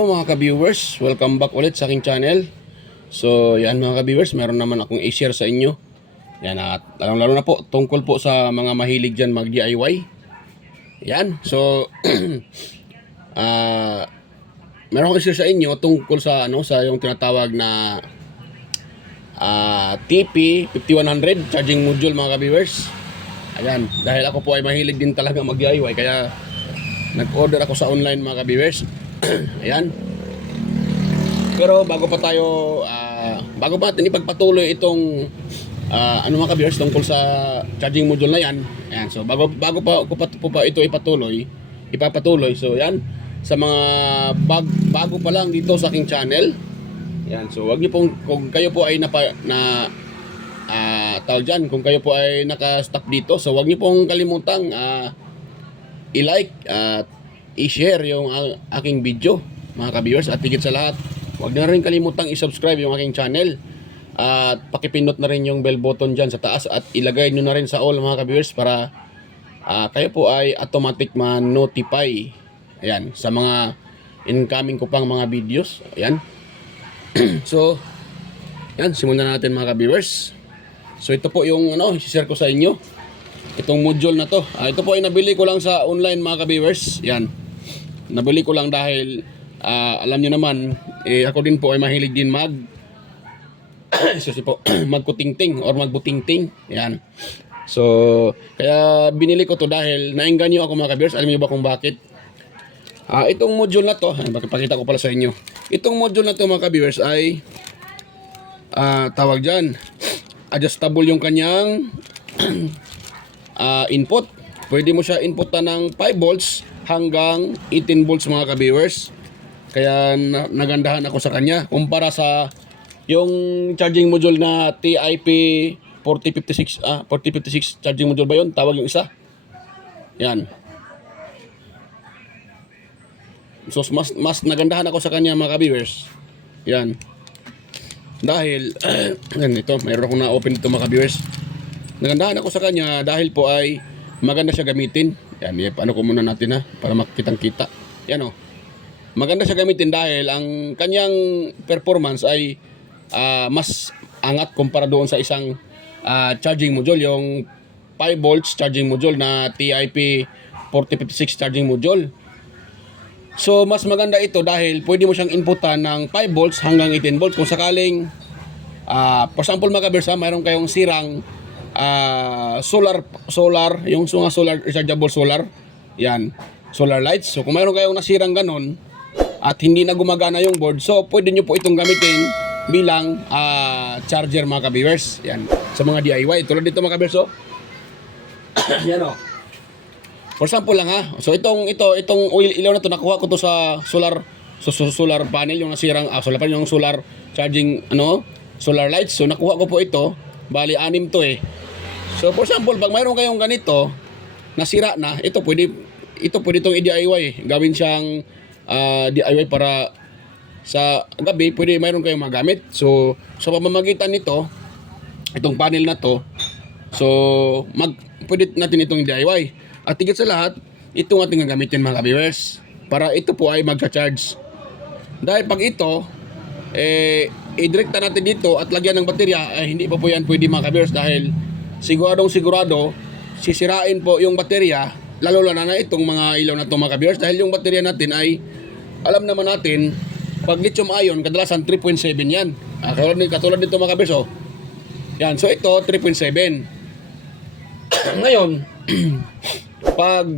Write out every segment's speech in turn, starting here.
Hello mga ka-viewers, welcome back ulit sa aking channel. So yan mga ka-viewers, meron naman akong i-share sa inyo. Yan at lalo na po tungkol po sa mga mahilig dyan mag-DIY. Yan, so meron akong i-share sa inyo tungkol sa sa yung tinatawag na TP5100 charging module mga ka-viewers. Ayan, dahil ako po ay mahilig din talaga mag-DIY kaya nag-order ako sa online mga ka-viewers. Ayan. Pero bago pa natin ipagpatuloy itong mga ka-viewers tungkol sa charging module na yan. Ayan, so bago pa ko pa ito ipapatuloy. So yan, sa mga bago pa lang dito sa aking channel. Ayan, so wag niyo pong, kung kayo po ay kung kayo po ay naka-stop dito, so wag niyo pong kalimutang i-like at i-share yung aking video mga ka-viewers, at higit sa lahat huwag na rin kalimutang i-subscribe yung aking channel at pakipindot na rin yung bell button dyan sa taas at ilagay nyo na rin sa all mga ka-viewers para kayo po ay automatic ma-notify ayan, sa mga incoming ko pang mga videos. Ayan. So yan, simulan na natin mga ka-viewers. So ito po yung i-share ko sa inyo, itong module na to. Ito po ay nabili ko lang sa online mga ka-viewers. Yan, nabili ko lang dahil alam nyo naman, ako din po ay mahilig din magkutingting or magbutingting. Yan. So kaya binili ko to dahil naengganyo ako mga ka-viewers. Alam niyo ba kung bakit? Itong module na to, pakita ko pala sa inyo. Itong module na to mga ka-viewers ay tawag dyan, adjustable yung kanyang input. Pwede mo siya inputan ng 5 volts hanggang 18 volts mga ka-viewers. Kaya nagandahan ako sa kanya kumpara sa yung charging module na TIP 4056 charging module ba yun? Tawag yung isa. Yan. So mas nagandahan ako sa kanya mga ka-viewers. Yan. Dahil ito, mayroon akong na-open dito mga ka-viewers. Nagandahan ako sa kanya dahil po ay maganda siya gamitin. Yan, ano ko muna natin para makitang-kita. Yan maganda siya gamitin dahil ang kanyang performance ay mas angat kumpara doon sa isang charging module, yung 5 volts charging module na TIP 4056 charging module. So mas maganda ito dahil pwede mo siyang inputan ng 5 volts hanggang 18 volts. Kung sakaling for example mga ka-viewers, mayroon kayong sirang solar, yung mga solar, rechargeable solar, yan, solar lights. So kung mayroon kayong nasirang ganon at hindi na gumagana yung board, so pwede nyo po itong gamitin bilang charger mga ka-viewers. Yan, sa mga DIY tulad dito mga ka-viewers. Yan for example lang so itong ilaw na to, nakuha ko to sa solar panel, yung nasirang solar panel, yung solar charging solar lights. So nakuha ko po ito, bali 6 to So for example, pag mayroon kayong ganito nasira na, ito pwede itong i-DIY, gawin siyang DIY para sa gabi, pwede mayroon kayong magamit. So sa pamamagitan nito, itong panel na to, so pwede natin itong DIY. At higit sa lahat, itong ating gagamitin mga ka-viewers para ito po ay magka-charge. Dahil pag ito i-direkta natin dito at lagyan ng baterya, hindi pa po yan pwede mga ka-viewers dahil sigurado sisirain po yung baterya, lalo na itong mga ilaw na itong mga ka-viewers, dahil yung baterya natin ay, alam naman natin, pag lithium ion kadalasan 3.7 yan. Katulad nito mga ka-viewers yan, so ito 3.7. Ngayon pag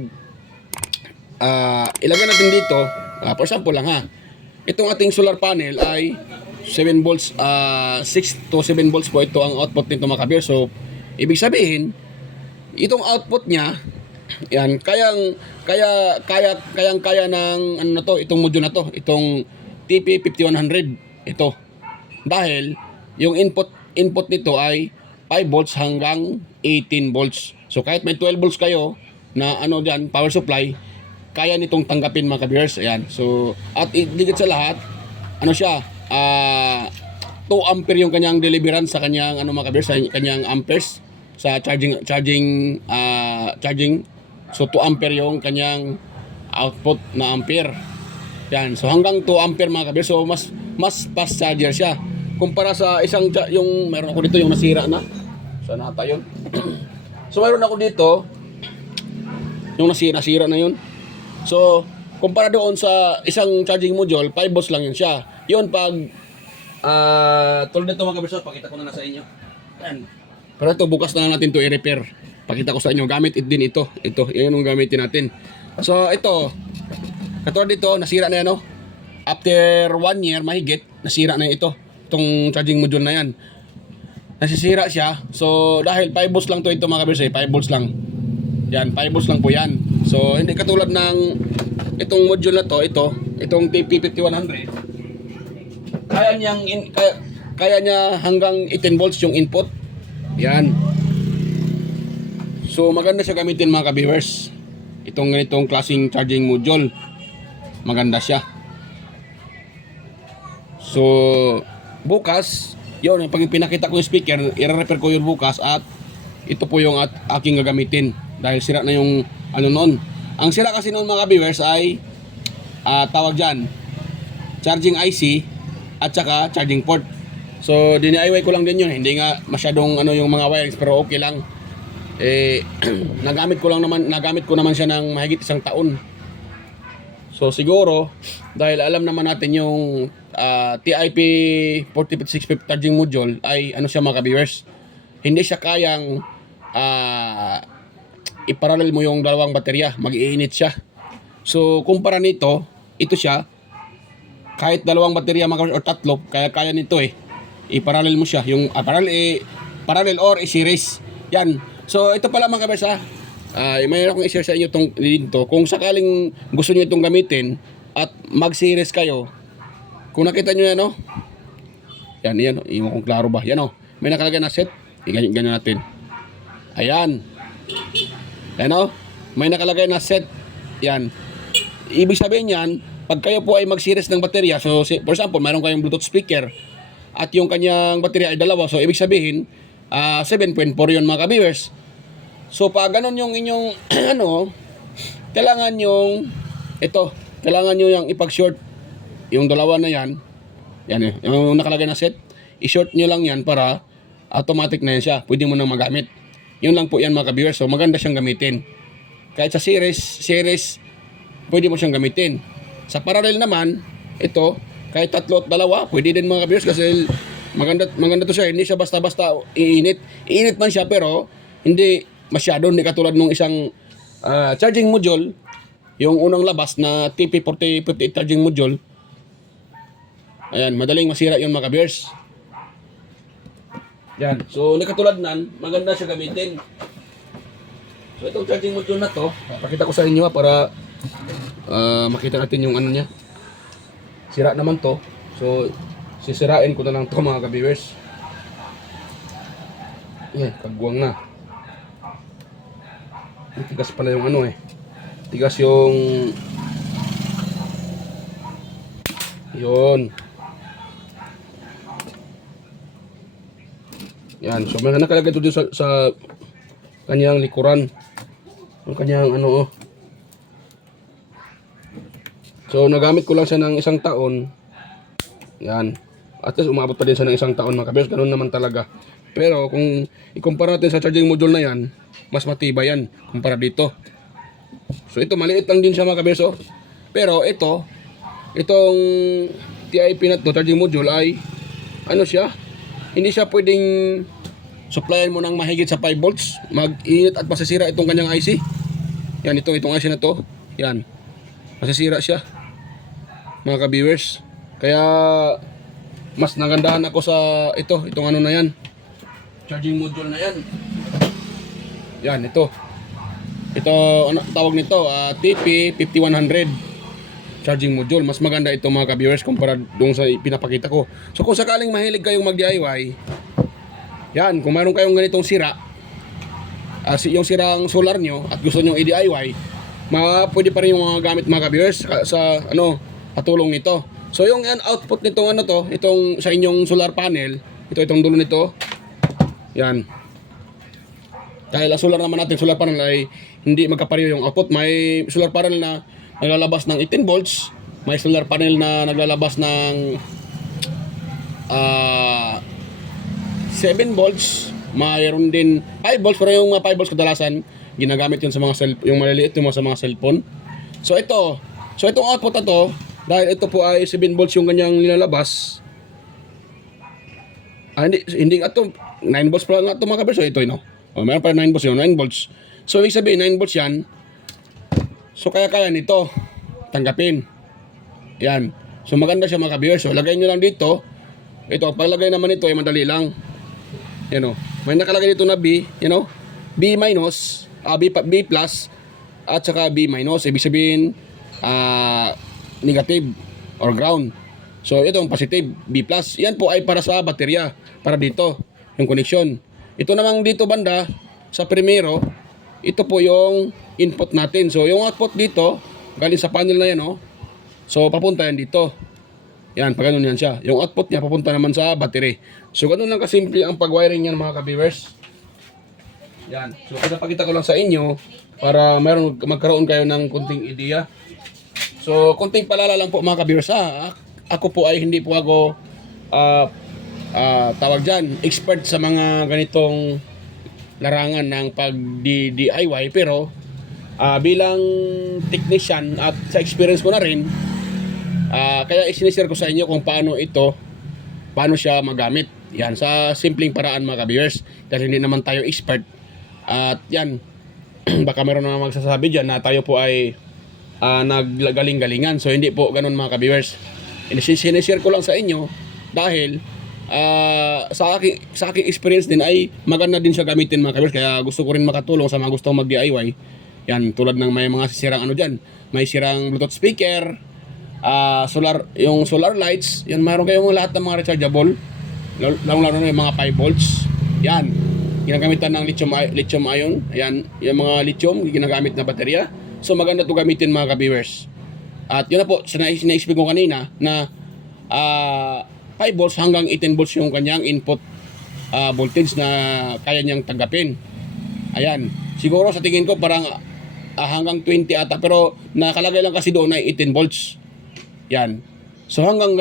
ilagay natin dito, for example lang itong ating solar panel ay 7 volts, 6 to 7 volts po ito ang output nito mga ka-viewers. So ibig sabihin, itong output niya, yan, kaya ng itong module na to, itong TP5100 ito. Dahil yung input nito ay 5 volts hanggang 18 volts. So kahit may 12 volts kayo na diyan, power supply, kaya nitong tanggapin mga ka-viewers. Ayan. So at higit sa lahat, siya 2 ampere yung kanyang deliverance sa kanyang mga ka-viewers, sa kanyang amperes sa charging. So 2 ampere yung kanyang output na ampere. Yan, so hanggang 2 ampere mga kabiyers. So mas fast charger siya. Kumpara sa isang yung meron ako dito yung nasira na. Sana ata yun. So meron ako dito yung nasira na yun. So kumpara doon sa isang charging module, 5 volts lang yun siya. Yun pag tulad nito mga kabiyers, pakita ko na sa inyo. Yan. Pero ito bukas na natin to i-repair. Pakita ko sa inyo, gamit din ito. Ito, yan yung gamitin natin. So ito, katulad dito, nasira na yan, no? After 1 year, mahigit, nasira na ito. Itong charging module na yan. Nasisira siya. So, dahil 5 volts lang to ito mga kabirse, 5 volts lang. Yan, 5 volts lang po yan. So, hindi katulad ng itong module na to, itong TP5100. Kaya niya hanggang 18 volts yung input. Yan. So, maganda siya gamitin mga ka-viewers. Itong ganitong klaseng charging module. Maganda siya. So, bukas, yun, pag pinakita ko yung speaker, i-repair ko yun bukas at ito po yung aking gagamitin. Dahil sira na yung ano noon. Ang sira kasi noon mga viewers ay tawag dyan, charging IC at saka charging port. So, DIY ko lang din yun. Hindi nga masyadong ano yung mga wirings pero okay lang. Nagamit ko naman siya ng mahigit 1 taon. So siguro dahil alam naman natin yung TIP 45650 charging module ay ano siya mga ka-viewers, hindi siya kayang iparallel mo yung dalawang baterya, mag-iinit siya. So kumpara nito, ito siya kahit dalawang baterya mga or tatlo, kaya nito iparallel mo siya yung parallel or i-series. Yan. So ito pala mga kabers mayroon akong i-share sa inyo dito. Kung sakaling gusto niyo itong gamitin at mag-series kayo, kung nakita niyo yan yan, iwan kong klaro ba, yan may nakalagay na set, ganyan natin, ayan, may nakalagay na set, yan, ibig sabihin yan, pag kayo po ay mag-series ng baterya, so for example, mayroon kayong Bluetooth speaker at yung kanyang baterya ay dalawa, so ibig sabihin 7.4 yun mga ka-viewers. So pag ganun yung inyong kailangan nyo yung ipag-short yung dalawa na yan, yung nakalagay na set, i-short nyo lang yan para automatic na yan siya, pwede mo nang magamit. Yun lang po yan mga ka-viewers. So maganda siyang gamitin. Kahit sa series pwede mo siyang gamitin. Sa parallel naman, ito kahit tatlo at dalawa pwede din mga ka-viewers kasi maganda to siya. Hindi siya basta-basta iinit man siya pero hindi masyado, hindi katulad nung isang charging module, yung unang labas na TP4058 charging module. Ayan, madaling masira yun mga ka-viewers. Yan, so hindi katulad nan, maganda siya gamitin. So itong charging module na to, pakita ko sa inyo para makita natin yung ano niya. Sira naman to, so sisirain ko na lang to mga ka-viewers. Yan, kagwang na. Tigas pala yung tigas yung yun. Yan, so may nakalagay ito sa kanyang likuran, yung kanyang so nagamit ko lang siya ng 1 taon. Yan, at least umabot pa din siya ng 1 taon mga kabiyos, ganun naman talaga. Pero kung ikumpara natin sa charging module na yan, mas matibay yan kumpara dito. So ito maliit lang din siya mga kabeso. Pero itong TIP na to, charging module ay siya, hindi siya pwedeng supplyan mo ng mahigit sa 5 volts. Mag-init at masasira itong kanyang IC. Yan, itong IC na to. Yan, masasira siya mga ka-viewers. Kaya mas nagandahan ako sa itong na yan, charging module na yan. Yan, ito tawag nito, TP5100 charging module. Mas maganda ito mga ka-viewers kumpara doon sa pinapakita ko. So kung sakaling mahilig kayong mag-DIY, yan, kung mayroon kayong ganitong sira, yung sirang solar nyo at gusto nyo i-DIY, pwede pa rin yung mga gamit mga ka-viewers sa katulong nito. So yung output nitong itong sa inyong solar panel, itong dulo nito, yan. Dahil ang solar panel ay hindi magkapareho yung output. May solar panel na naglalabas ng 18 volts may solar panel na naglalabas ng 7 volts, mayroon din 5 volts, pero yung mga 5 volts kadalasan ginagamit yun sa mga yung maliliit yung sa mga cellphone. So itong output na to, dahil ito po ay 7 volts yung kanyang nilalabas, hindi ito 9 volts pa lang ito mga kabers. So ito no, mayroon pa 9 volts yun, 9 volts. So ibig sabihin 9 volts yan, so kaya nito tanggapin yan. So maganda siya mga kabers. So lagay nyo lang dito. Ito, paglagay naman ito ay madali lang. You know, may nakalagay dito na B, you know, B minus, B plus, at saka B minus. Ibig sabihin, negative or ground. So, ito ang positive, B plus. Yan po ay para sa baterya, para dito, yung connection. Ito namang dito banda, sa primero, ito po yung input natin. So, yung output dito, galing sa panel na yan, oh. So, papunta yan dito. Yan, pag ganun yan siya. Yung output niya papunta naman sa battery. So, ganun lang kasimple ang pag-wiring yan mga ka-viewers. Yan. So, pinapakita ko lang sa inyo para magkaroon kayo ng kunting ideya. So, kunting palala lang po mga ka-viewers ha. Ako po ay hindi po ako tawag dyan, expert sa mga ganitong larangan ng pag-DIY. Pero, bilang technician at sa experience ko na rin, kaya isinishare ko sa inyo kung paano siya magamit. Yan, sa simpleng paraan mga ka-viewers. Dahil hindi naman tayo expert. At yan, baka meron na magsasabi dyan na tayo po ay naggagaling-galingan. So hindi po ganun mga ka-viewers. Isinishare ko lang sa inyo dahil sa aking experience din ay maganda din siya gamitin mga ka-viewers. Kaya gusto ko rin makatulong sa mga gustong mag-DIY. Yan, tulad ng may mga sirang ano dyan. May sirang Bluetooth speaker, yung solar lights, yan, mayroon kayong lahat ng mga rechargeable, lalo na yung mga 5 volts. Yan, ginagamitan ng lithium ion. Ayan, yung mga lithium ginagamit na baterya. So maganda to gamitin mga ka-viewers. At yun na po, sina-explain ko kanina na 5 volts hanggang 18 volts yung kanyang input voltage na kaya niyang tanggapin. Ayan, siguro sa tingin ko parang hanggang 20 ata, pero nakalagay lang kasi doon ay 18 volts. Yan. So hanggang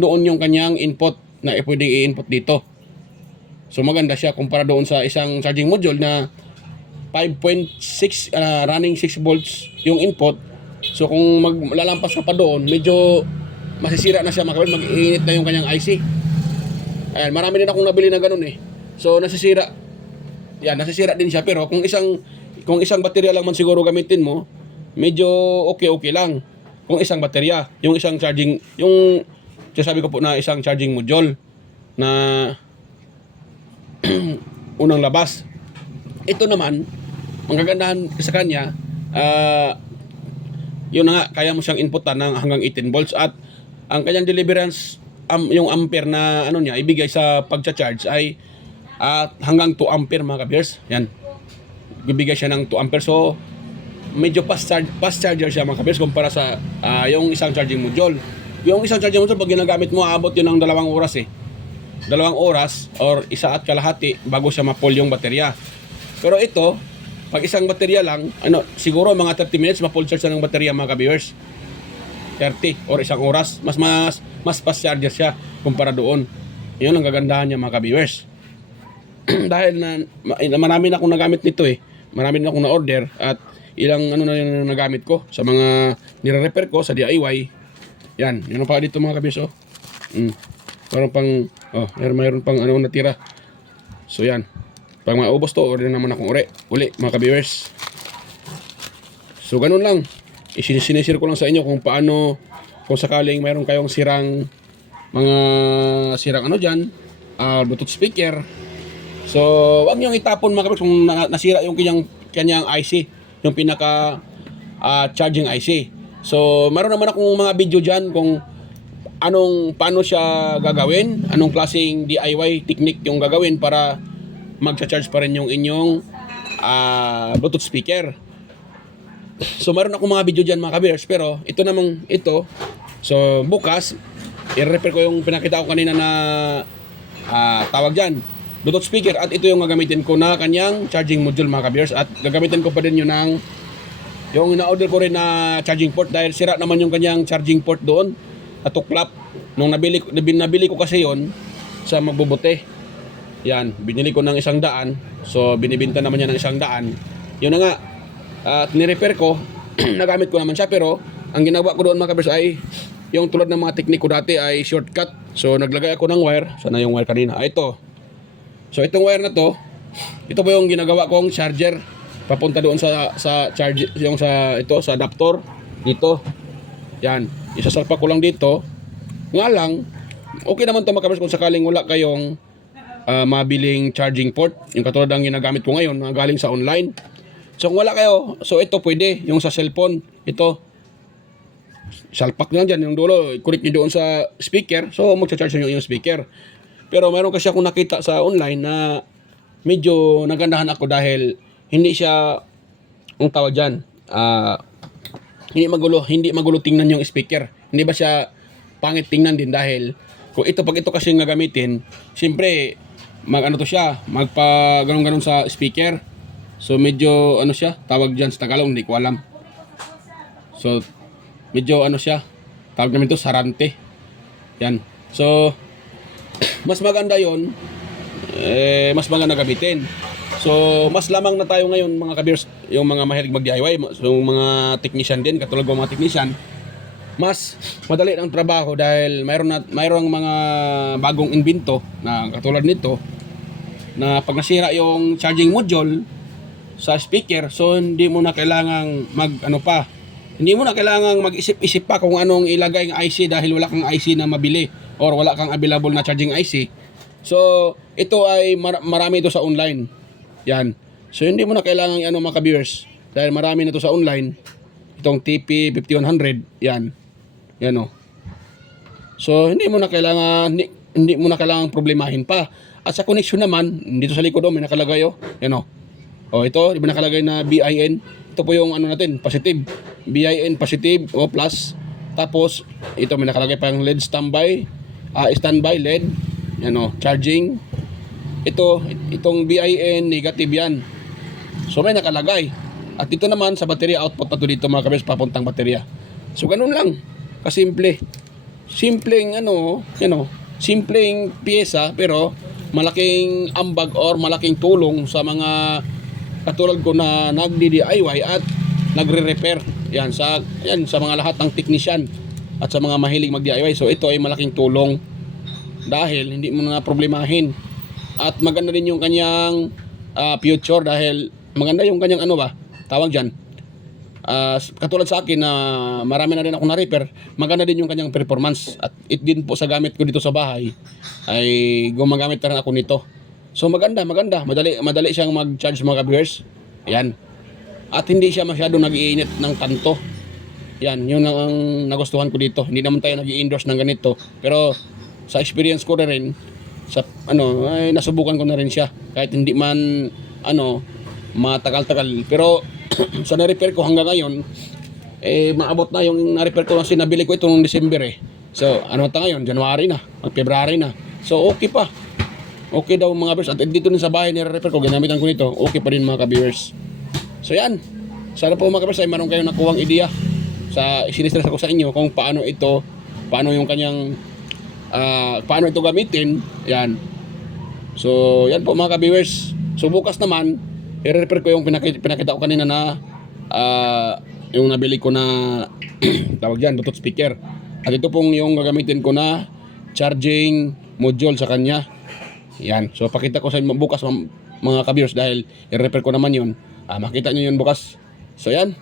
doon yung kanyang input na pwedeng i-input dito. So maganda siya kumpara doon sa isang charging module na 5.6 running 6 volts yung input. So kung maglalampas ka pa doon, medyo masisira na siya, mag-iinit na yung kanyang IC. Ayan, marami din akong nabili na ganun eh. So nasisira. Yan, nasisira din siya, pero kung isang baterya lang man siguro gamitin mo, medyo okay lang. Kung isang baterya, yung isang charging, yung sabi ko po na isang charging module na unang labas. Ito naman, ang kagandahan sa kanya, yun na nga, kaya mo siyang inputan ng hanggang 18 volts at ang kanyang deliverance, yung ampere na ano niya, ibigay sa pagcha-charge ay hanggang 2 ampere mga ka-viewers. Yan. Bibigay siya ng 2 ampere. So, medyo fast charger siya mga ka-viewers kumpara sa yung isang charging module. Yung isang charging module, pag ginagamit mo, aabot yun ng 2 oras eh. 2 oras or 1 at kalahati bago siya ma-full yung baterya. Pero ito, pag isang baterya lang, siguro mga 30 minutes ma-full charge ng baterya mga ka-viewers. 30 or 1 oras. Mas fast charger siya kumpara doon. Yun ang kagandahan niya mga ka-viewers. Dahil marami na akong nagamit nito eh. Marami na akong na-order at ilang na yung nagamit ko sa mga nire-repair ko sa DIY. Yan, yun pa dito mga ka-viewers. Mayroon pang natira. So yan. Pag maubos to, order naman akong uli mga ka-viewers. So ganun lang. Isinisir ko lang sa inyo kung paano, kung sakaling mayroon kayong sirang dyan, Bluetooth speaker. So, wag niyong itapon mga ka-viewers kung nasira yung kanyang IC, yung pinaka charging IC. So, meron naman akong mga video dyan kung paano siya gagawin, anong klaseng DIY technique yung gagawin para magcha-charge pa rin yung inyong Bluetooth speaker. So, meron akong mga video dyan mga ka-viewers, pero ito, so bukas, i-repair ko yung pinakita ko kanina na tawag dyan, Bluetooth speaker, at ito yung gagamitin ko na kanyang charging module mga ka-viewers, at gagamitin ko pa din yun ng Yung ina-order ko rin na charging port dahil sira naman yung kanyang charging port doon. Natuklap. Nung nabili ko kasi yon sa magbubuti. Yan, binili ko ng 100. So, binibenta naman niya ng 100. Yun na nga. At ni-repair ko. Nagamit ko naman siya. Pero, ang ginawa ko doon mga kabers ay yung tulad ng mga teknik ko dati ay shortcut. So, naglagay ako ng wire. Sana yung wire kanina. Ito. So, itong wire na to, ito po yung ginagawa kong charger. Papunta doon sa charge, yung sa adapter dito. Yan. Isasalpak ko lang dito. Nga lang, okay naman to mga kabers kung sakaling wala kayong mabiling charging port. Yung katulad ng ginagamit ko ngayon, na galing sa online. So kung wala kayo, so ito pwede. Yung sa cellphone, ito. Salpak lang dyan. Yung dulo, connect nyo doon sa speaker. So magcha-charge nyo yung speaker. Pero mayroon kasi akong nakita sa online na medyo nagandahan ako dahil hindi siya, ang tawag dyan, hindi magulo tingnan yung speaker. Hindi ba siya pangit tingnan din dahil kung pag ito kasi nga gamitin, siyempre magano to siya, magpa ganun sa speaker. So medyo ano siya, tawag diyan sa Tagalog, hindi ko alam. So medyo ano siya, tawag namin to sarante. Yan. So mas maganda 'yon. Mas maganda gamitin. So mas lamang na tayo ngayon mga kabers, yung mga mahilig mag-DIY, so yung mga technician din, katulad ng mga technician, mas madali ang trabaho dahil mayroong mga bagong invento na katulad nito na pag nasira yung charging module sa speaker, so hindi mo na kailangang hindi mo na kailangang mag-isip-isip pa kung anong ilagay ng IC dahil wala kang IC na mabili or wala kang available na charging IC. So ito ay marami ito sa online. Yan. So hindi mo na kailangan mga viewers dahil marami na ito sa online. Itong TP 5100, yan. Yan o. So hindi mo na kailangan problemahin pa. At sa connection naman, dito sa likod may nakalagay Yan o. O ito, di ba nakalagay na BIN? Ito po yung natin, positive. BIN positive o plus. Tapos ito may nakalagay pang LED standby LED. Yan o, charging. Itong BIN negative yan. So may nakalagay. At ito naman sa baterya output na to dito mga kabers, papuntang baterya. So ganun lang. Kasimple. Simpleng simpleng piyesa pero malaking ambag or malaking tulong sa mga katulad ko na nagdi-DIY at nagre-repair. Yan sa mga lahat ng technician at sa mga mahilig mag-DIY. So ito ay malaking tulong dahil hindi mo na problemahin. At maganda din yung kanyang future dahil maganda yung kanyang tawag dyan. Katulad sa akin na marami na rin ako na-repair, maganda din yung kanyang performance. At din po sa gamit ko dito sa bahay ay gumagamit na rin ako nito. So maganda. Madali siyang mag-charge mga viewers. Yan. At hindi siya masyado nag-iinit ng tanto. Yan, yun ang nagustuhan ko dito. Hindi naman tayo nag-i-endorse ng ganito. Pero sa experience ko na rin, ay nasubukan ko na rin siya kahit hindi man matagal-tagal, pero sa na-repair ko hanggang ngayon maabot na yung na-repair ko kasi nabili ko ito noong December so ngayon January na, February na, so okay daw mga viewers. At dito din sa bahay nire-repair ko, ginamitan ko nito, okay pa rin mga ka-viewers. So yan, sana po mga ka-viewers ay meron kayong nakuhang ideya sa sinistress ko sa inyo kung paano yung kanyang paano ito gamitin. Yan. So yan po mga ka-viewers. So bukas naman i-repair ko yung pinakita ko kanina na yung nabili ko na tawag dyan, Bluetooth speaker. At ito pong yung gagamitin ko na charging module sa kanya. Yan. So pakita ko sa inyo bukas mga ka-viewers dahil i-repair ko naman yun. Makita nyo yun bukas. So yan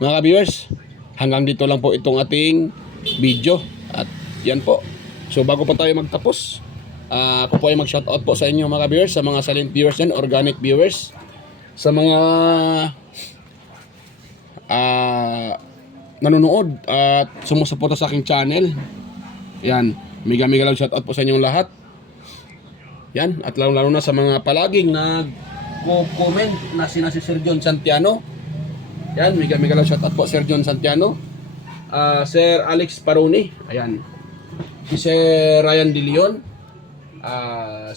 mga ka-viewers, hanggang dito lang po itong ating video. At yan po. So bago pa tayo magtapos, ako po ay mag-shoutout po sa inyo mga viewers, sa mga silent viewers yan, organic viewers, sa mga nanonood at sumusuporta sa aking channel. Yan, mega lang shoutout po sa inyong lahat. Yan, at lalo na sa mga palaging nag-comment na si Sir John Santiano. Yan, mega lang shoutout po Sir John Santiano, Sir Alex Paroni, ayan, si Sir Ryan De Leon,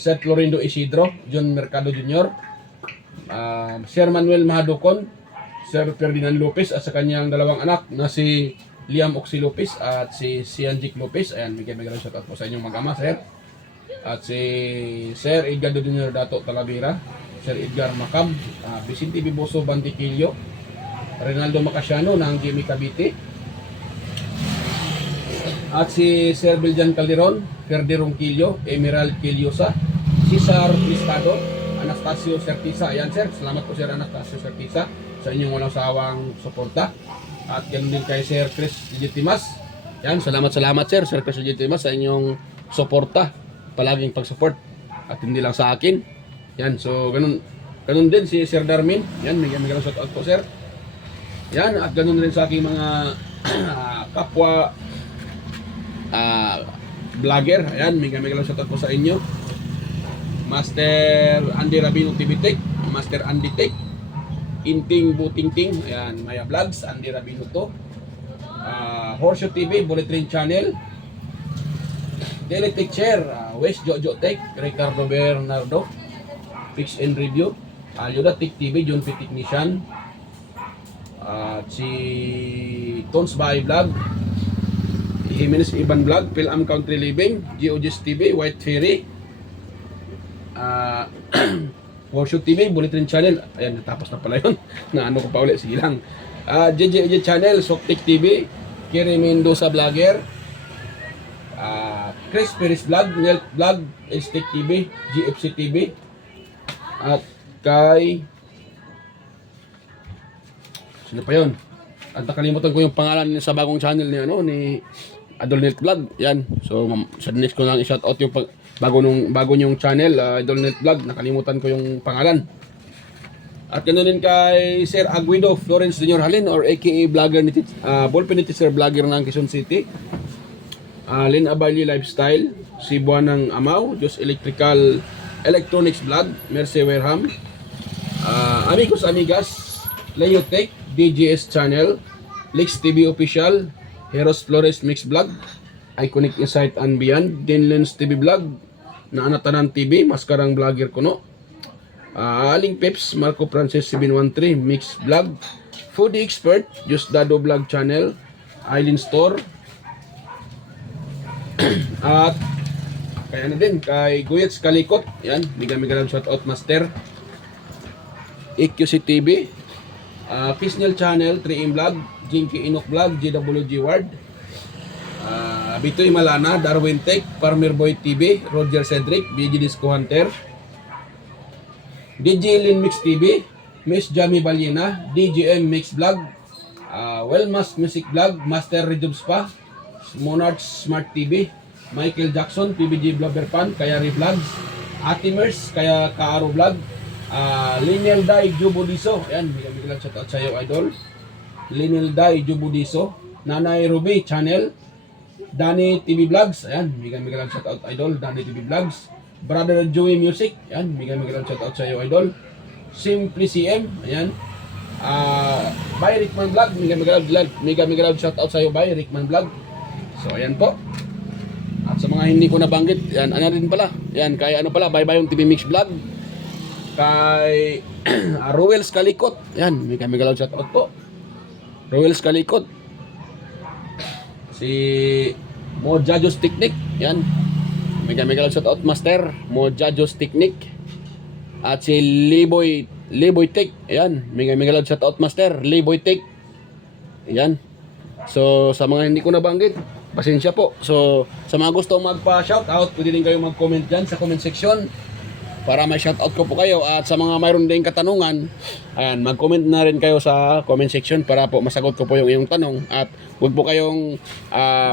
Sir Florindo Isidro, John Mercado Jr., Sir Manuel Mahadukon, Sir Ferdinand Lopez at sa kanyang dalawang anak na si Liam Oxy Lopez at si Sianjik Lopez. Ayan, may shoutout po sa inyong mag-ama, sir. At si Sir Edgar Dodonero Dato Talavera, Sir Edgar Macam, Vicente Biboso Bantiquillo, Rinaldo Macasiano ng Jimmy Cavite, at si Sir Biljan Calderon, Ferdi Ronquillo, Emerald Quillosa, Cesar Listado, Anastasio Certisa. Ayan sir, salamat po Sir Anastasio Certisa sa inyong walang sawang suporta. At ganoon din kay Sir Chris Legitimas. Yan, salamat sir, Sir Chris Legitimas sa inyong suporta, palaging pag-support. At hindi lang sa akin. Yan, so ganun din si Sir Darmin. Yan, may shout out po sir. Yan, at ganun rin sa aking mga kapwa vlogger. Ayan, may shout out po sa inyo. Master Andy Rabino TV Tech, Master Andy Tech, Inting Butingting, ayan, Maya Vlogs, Andy Rabino to, Horseshoe TV, Bullet Train Channel, Daily Tech Share, West Jojo Tech, Ricardo Bernardo, Fix and Review, Yoda Tech TV, John P. Technician, si Tons Bahay Vlog, Jimenez Iban Vlog, Phil Am Country Living, GeoGist TV, White Ferry, Horseshoe TV, Bullet Train Channel. Ayan, natapos na pala yun. Na ano ko pa ulit, sige lang. JJ Channel, Soktik TV, Kiri Mendoza Vlogger, Chris Perez Vlog, Nelt Vlog, Elstek TV, GFC TV, at kay sino pa yun? At nakalimutan ko yung pangalan sa bagong channel ni Idol Net Vlog. Yan. So sa next ko lang i-shout out yung bago yung channel, Idol Net Vlog. Nakalimutan ko yung pangalan. At ganoon din kay Sir Aguido Florence Jr. Halin, or aka vlogger ni Ballpen ni Sir Vlogger ng Quezon City. Lin Aballi Lifestyle, Cebuan ng Amaw, Just Electrical Electronics Vlog, Mercy Wareham, Amigos Amigas, Leo Tech, DGS Channel, Lex TV Official, Heroes Flores Mix Vlog, Iconic Insight and Beyond, Dinlens TV Vlog, Naanatanan TV, Maskarang Vlogger Kuno, Aling Peps, Marco Francis 713 Mix Vlog, Foodie Expert, Just Dado Vlog Channel, Island Store, at kaya na din kay Guyets Kalikot. Yan, miga lang shout out master. EQC TV, Kisnel Channel, 3M Vlog, Jinky Inok Vlog, GWG Ward, Bitoy Malana, Darwin Tech, Farmer Boy TV, Roger Cedric, BG Disco Hunter, DJ Lin Mix TV, Miss Jamie Balina, DJM Mix Vlog, Wellmas Music Vlog, Master Redub Spa, Monarch Smart TV, Michael Jackson, PBG Blogger Pan, Kayari Vlogs, Atimers, kaya Kaaro Vlog, Linel Dai Jubudiso. Ayan, biglang shout out sa iyo idol. Linel Dai Jubudiso, Nanay Ruby Channel, Danny TV Vlogs. Ayan, biglang shout out idol, Danny TV Vlogs. Brother Joey Music. Ayan, biglang shout out sa iyo idol. Simply CM. Ayan. By Rickman Vlog, biglang shout out sa iyo by Rickman Vlog. So ayan po. At sa mga hindi ko nabanggit, yan ano rin pala. Yan kay ano pala, bye yung TV Mix Vlog. Kay Ruels Kalikot. Yan, may shout out po. Ruels Kalikot. Si Mojajos Technique. Yan. May shout out master, Mojajos Technique. At si Liboy Tech. Yan, may shout out master, Liboy Tech. Yan. So sa mga hindi ko nabanggit, pasensya po. So sa mga gusto magpa-shoutout, pwede din kayo mag-comment dyan sa comment section para may shoutout ko po kayo. At sa mga mayroon din katanungan, ayan, mag-comment na rin kayo sa comment section para po masagot ko po yung inyong tanong. At huwag po kayong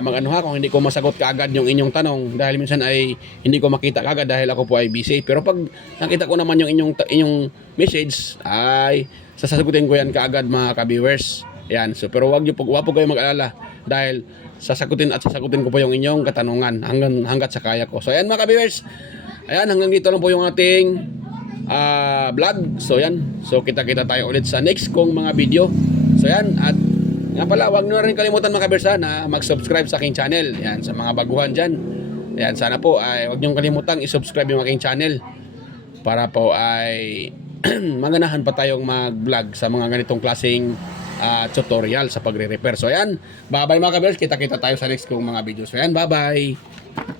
mag-anuha kung hindi ko masagot kaagad yung inyong tanong, dahil minsan ay hindi ko makita kaagad dahil ako po ay busy. Pero pag nakita ko naman yung inyong message, ay sasagutin ko yan kaagad mga ka-viewers. Ayan, so pero wag po kayo mag-alala dahil sasagutin ko po yung inyong katanungan hanggat sa kaya ko. So ayan mga ka-viewers, ayan, hanggang dito lang po yung ating vlog. So ayan, so kita-kita tayo ulit sa next kong mga video. So ayan, at nga pala, wag nyo na rin kalimutan mga ka-viewers na mag-subscribe sa aking channel. Ayan, sa mga baguhan dyan, ayan, sana po ay wag nyo kalimutan i-subscribe yung aking channel para po ay maganahan pa tayong mag-vlog sa mga ganitong klaseng tutorial sa pagre-repair. So ayan, bye-bye mga ka-viewers. Kita-kita tayo sa next kong mga videos. So ayan, bye-bye.